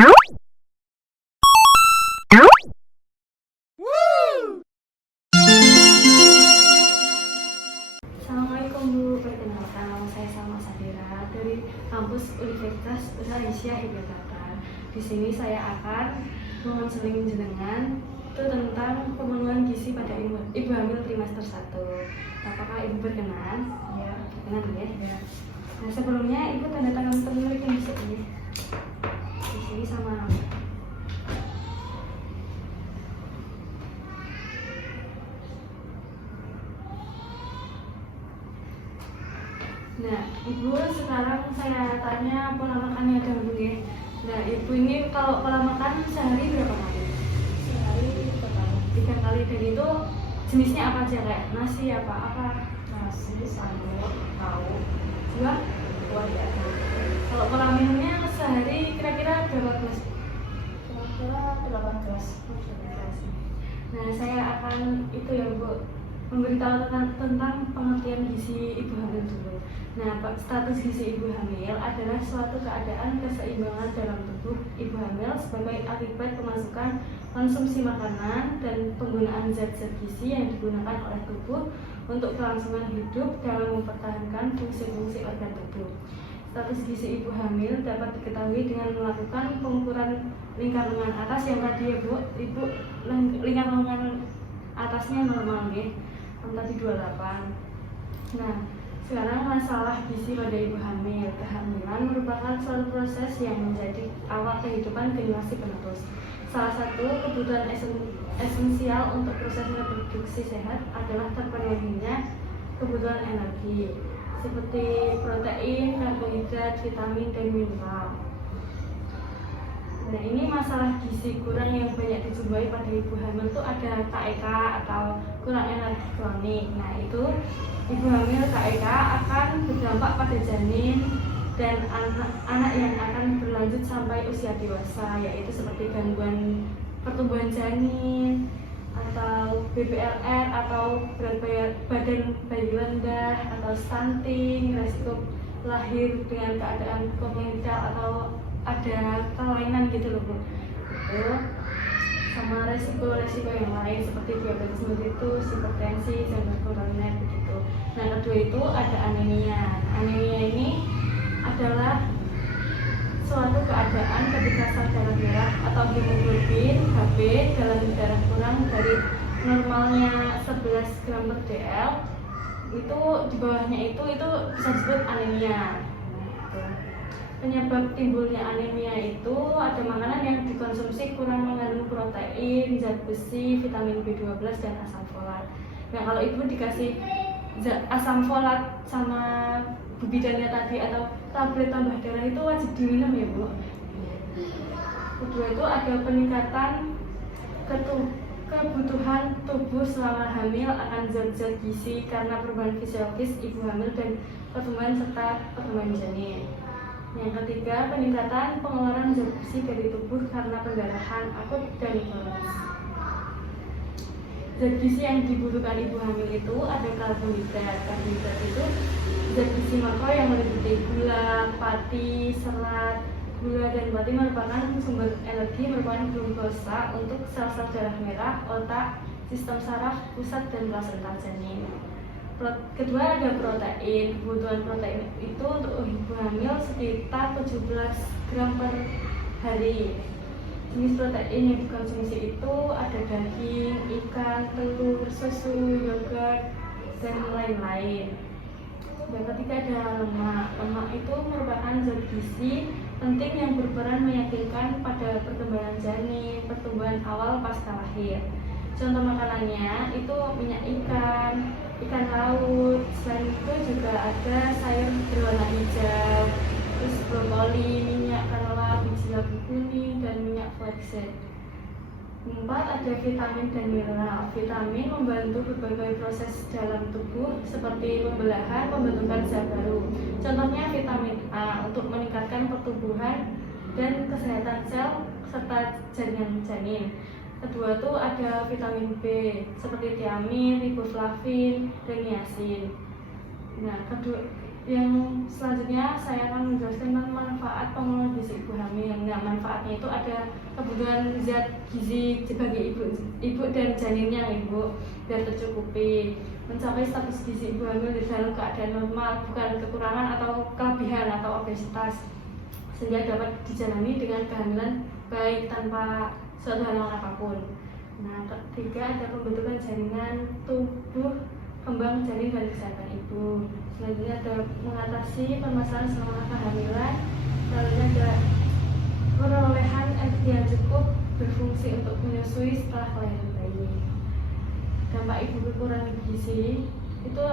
Assalamualaikum Bu, perkenalkan nama saya Salma Sadira dari kampus Universitas Indonesia Yogyakarta. Di sini saya akan mengonseling jenengan itu tentang pemenuhan gizi pada ibu hamil trimester 1. Apakah Ibu berkenan? Ya, berkenan ya. Ya. Nah, sebelumnya Ibu tanda tangan pemilik yang di sini sama. Nah, Ibu, sekarang saya tanya pola makannya dahulu ya. Nah, Ibu ini kalau pola makan sehari berapa kali? Sehari 3 kali. 3 kali, dan itu jenisnya apa aja, kayak nasi apa? Nasi, sayur, lauk, Buah? buah ya. Kalau pola minumnya sehari kira-kira berapa gelas? Kira-kira 8 gelas. Nah, saya akan itu ya Bu, memberitahu tentang pengertian gizi ibu hamil dulu. Nah, status gizi ibu hamil adalah suatu keadaan keseimbangan dalam tubuh ibu hamil sebagai akibat kemasukan konsumsi makanan dan penggunaan zat-zat gizi yang digunakan oleh tubuh untuk kelangsungan hidup dalam mempertahankan fungsi-fungsi organ tubuh. Status gizi ibu hamil dapat diketahui dengan melakukan pengukuran lingkar lengan atas yang tadi ya Bu, Ibu lingkar lengan atasnya normal ya, yang tadi 28. Nah, sekarang masalah gizi pada ibu hamil. Kehamilan merupakan suatu proses yang menjadi awal kehidupan generasi penerus. Salah satu kebutuhan esensial untuk proses reproduksi sehat adalah terpenuhinya kebutuhan energi seperti protein, karbohidrat, vitamin, dan mineral. Nah, ini masalah gizi kurang yang banyak dijumpai pada ibu hamil itu ada KEK atau kurang energi kronik. Nah, itu ibu hamil KEK akan berdampak pada janin dan anak yang akan berlanjut sampai usia dewasa, yaitu seperti gangguan pertumbuhan janin atau BPLR atau berat badan bayi rendah atau stunting, resiko lahir dengan keadaan kongenital atau ada kelainan gitu loh Bu. Itu sama resiko-resiko yang lain seperti diabetes mellitus, hipertensi, jantung koroner begitu. Nah, kedua itu ada anemia. Anemia ini adalah suatu keadaan ketika sel darah merah atau hemoglobin Hb dalam darah kurang dari normalnya 11 gram per dl, itu di bawahnya itu bisa disebut anemia. Penyebab timbulnya anemia itu ada makanan yang dikonsumsi kurang mengandung protein, zat besi, vitamin B12, dan asam folat. Nah, kalau ibu dikasih asam folat sama bidannya tadi atau tablet tambah darah itu wajib diminum ya Bu. Kedua itu ada peningkatan kebutuhan tubuh selama hamil akan zat-zat gizi karena perubahan fisiologis ibu hamil dan pertumbuhan serta perkembangan janin. Yang ketiga, peningkatan pengeluaran zat besi dari tubuh karena pendarahan akut dan kronis. Zat gizi yang dibutuhkan ibu hamil itu ada karbohidrat. Karbohidrat itu zat gizi makro yang meliputi gula, pati, serat. Gula dan pati merupakan sumber energi, merupakan glukosa untuk sel-sel darah merah, otak, sistem saraf, pusat, dan plasenta janin. Kedua ada protein. Kebutuhan protein itu untuk ibu hamil sekitar 17 gram per hari. Jenis protein yang dikonsumsi itu ada daging, ikan, telur, susu, yogurt, dan lain-lain. Dan ketiga ada lemak. Lemak itu merupakan zat gizi penting yang berperan meyakinkan pada perkembangan janin, pertumbuhan awal pasca lahir. Contoh makanannya itu minyak ikan, ikan laut. Selain itu juga ada sayur berwarna hijau, terus brokoli, minyak canola, biji labu kuning, dan minyak flaxseed. 4 ada vitamin dan mineral. Vitamin membantu berbagai proses dalam tubuh seperti pembelahan, pembentukan sel baru. Contohnya vitamin A untuk meningkatkan pertumbuhan dan kesehatan sel serta jaringan janin. Kedua tuh ada vitamin B seperti tiamin, riboflavin, dan niacin. Nah, Yang selanjutnya saya akan menjelaskan tentang manfaat pengelolaan gizi ibu hamil. Nah, manfaatnya itu ada kebutuhan zat gizi bagi ibu dan janinnya ibu biar tercukupi, mencapai status gizi ibu hamil di dalam keadaan normal, bukan kekurangan atau kelebihan atau obesitas, sehingga dapat dijalani dengan kehamilan baik tanpa suatu halangan apapun. Nah, ketiga ada pembentukan jaringan tubuh, kembang janin dan kesehatan ibu. Selanjutnya ada mengatasi permasalahan selama kehamilan. Selanjutnya ada perolehan energi yang cukup berfungsi untuk menyusui setelah kelahiran bayi. Dampak ibu kekurangan gizi itu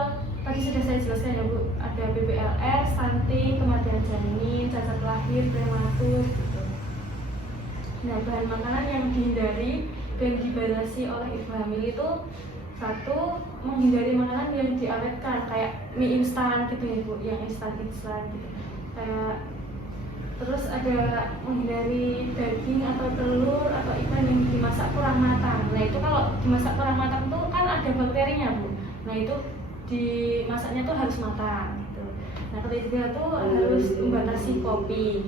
tadi sudah saya jelaskan ya Bu, ada BPLR, stunting, kematian janin, cacat lahir, prematur gitu. Nah, bahan makanan yang dihindari dan dibatasi oleh ibu hamil itu satu, menghindari makanan yang diawetkan kayak mie instan gitu ya Bu, yang instan gitu. Kayak terus ada menghindari daging atau telur atau ikan yang dimasak kurang matang. Nah, itu kalau dimasak kurang matang itu kan ada bakterinya Bu. Nah, itu dimasaknya tuh harus matang gitu. Nah, ketiga tuh harus membatasi kopi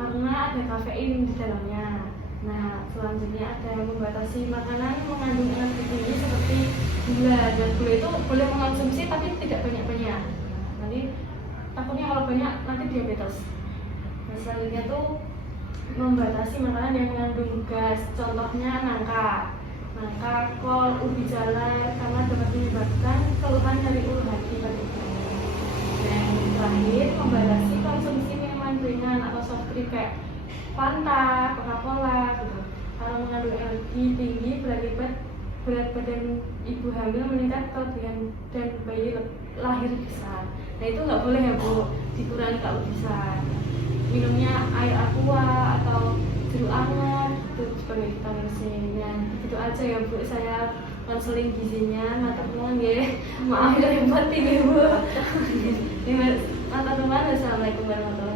karena ada kafein di dalamnya. Nah, selanjutnya ada membatasi makanan mengandung energi tinggi seperti gula. Dan gula itu boleh mengonsumsi tapi tidak banyak-banyak. Nanti takutnya kalau banyak nanti diabetes. Nah, selanjutnya tuh membatasi makanan yang mengandung gas. Contohnya nangka, kol, ubi jalar karena dapat menyebabkan keluhan dari ulu hati pada ibu. Dan terakhir membatasi konsumsi minuman ringan atau soft drink kayak Fanta, Coca-Cola gitu. Karena mengandung energi tinggi berakibat berat badan ibu hamil meningkat kelebihan dan bayi lahir besar. Nah, itu nggak boleh ya Bu, dikurangi kalau bisa. Minumnya air aqua atau jeruk anget itu sebagai vitamin C. Nah, gitu aja ya Bu, saya konseling gizinya. Matur nuwun nggih. Maaf yang penting ya Bu. Matur nuwun. Assalamualaikum warahmatullahi wabarakatuh.